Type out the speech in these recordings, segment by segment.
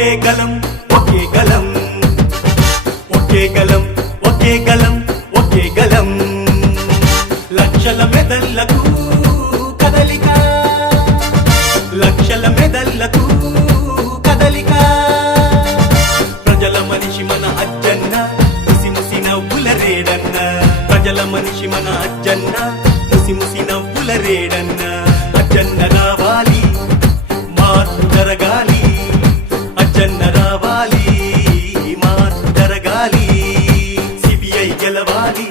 ఒకే గలం ఒకే గలం ఒకే గలం ఒకే గలం ఒకే గలం లక్షల మెదళ్లకు కదలిక లక్షల మెదళ్లకు కదలిక ప్రజల మనిషి మన అజ్జన్న ముసి ముసి నవ్వుల రేడన్న ప్రజల మనిషి మన అజ్జన్న ముసి ముసి నవ్వుల రేడన్న అజ్జన్న రావాలి మార్పు జరగాలి అజ్జన్న రావాలి మార్పు జరగాలి సిపిఐ గెలవాలి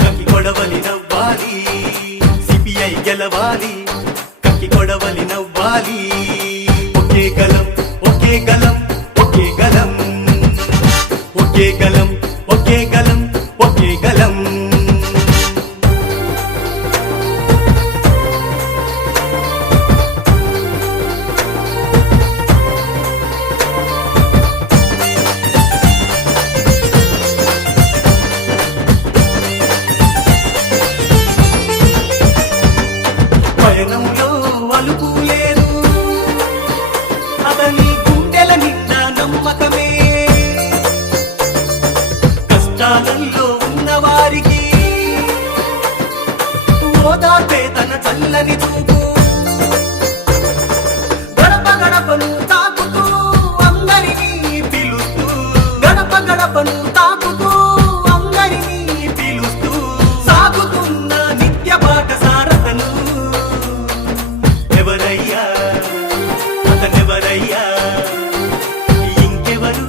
కక్కి కొడవలి నవ్వాలి సిపిఐ గెలవాలి కక్కి కొడవలి నవ్వాలి ఒకే గలం ఒకే గలం ఒకే గలం ఒకే గలం ఒకే గలం ఒకే గలం పయనంలో అలుపు లేదు అతని గుండెల నిండా నమ్మకమే కష్టాలలో ఉన్నవారికి ఓదార్పే తన చల్లని చూపు గడప గడపను తాకుతూ అందరినీ పిలుస్తూ గడప గడపను తాకుతూ అందరినీ పిలుస్తూ సాగుతున్న నిత్య పాఠశారతను ఎవరయ్యా అతనెవరయ్యా ఇంకెవరు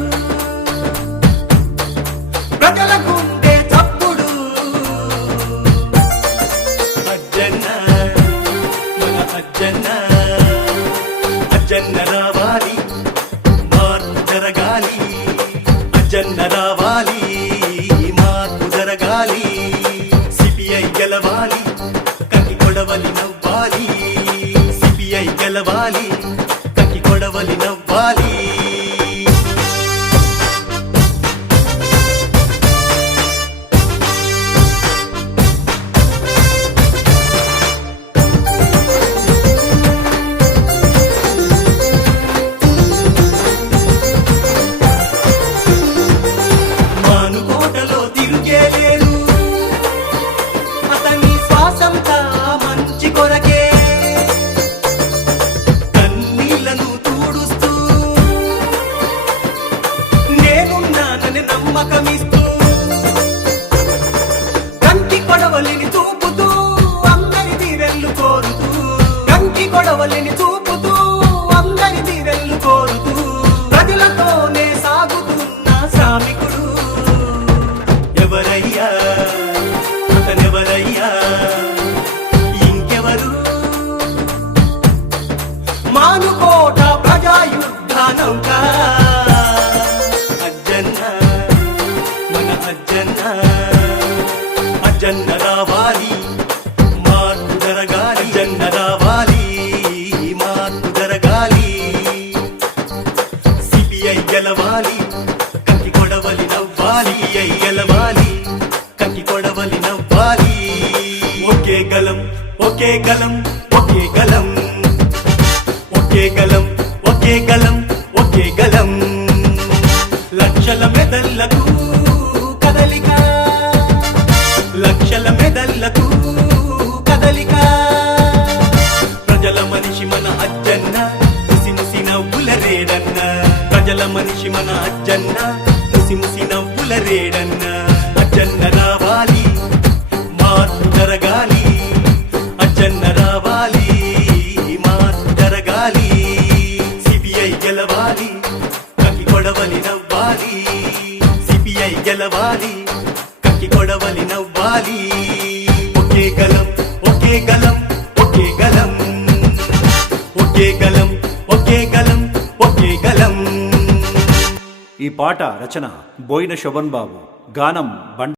ప్రజల గుండె చప్పుడు అజ్జన్న మన అజ్జన్న అజ్జన్న రావాలి మార్పు జరగాలి అజ్జన్న రావాలి మార్పు జరగాలి సిపిఐ గెలవాలి కక్కి కొడవలి నవ్వాలి సిపిఐ గెలవాలి కక్కి కొడవలి నవ్వాలి మానుకోటలో తిరుగేలేరు అతని శ్వాసంతా మంచి కొరకే కన్నీళ్లను తూడుస్తూ నేనున్నానని నమ్మకమిస్తూ కంటి కొడవలిని చూపుతూ అందరిది వెళ్ళు కోరుతూ కంటి కొడవలిని చూపుతూ అందరిది వెళ్ళు కోరుతూ ప్రజలతోనే సాగుతున్న శ్రామికుడు ఎవరయ్యా అతనెవరయ్యా ఇంకెవరు మానుకోట ప్రజాయుద్ధ నౌక అజ్జన్న మన అజ్జన్న అజ్జన్న రావాలి మార్పు జరగాలి అజ్జన్న రావాలి మార్పు జరగాలి సిపిఐ గెలవాలి కక్కి కొడవలి నవ్వాలి సిపిఐ గెలవాలి కక్కి కొడవలి నవ్వాలి ఒకే గలం ఒకే గలం ఒకే గలం ఒకే గలం ఒకే గలం ఒకే గలం లక్షల మెదళ్లకు కదలిక లక్షల మెదళ్లకు కదలిక ప్రజల మనిషి మన అజ్జన్న ముసి ముసి నవ్వుల రేడన్న ప్రజల మనిషి మన అజ్జన్న ముసి ముసి నవ్వుల రేడన్న అజ్జన్న రావాలి మార్పు జరగాలి అజ్జన్న రావాలి మార్పు జరగాలి సిపిఐ గెలవాలి కక్కి కొడవలి నవ్వాలి సిపిఐ గెలవాలి కక్కి కొడవలి నవ్వాలి ఒకే గలం ఒకే గలం ఒకే గలం ఒకే గలం ఒకే గలం ఒకే గలం ఈ పాట రచన బోయిన శోభన్ బాబు, గానం బండ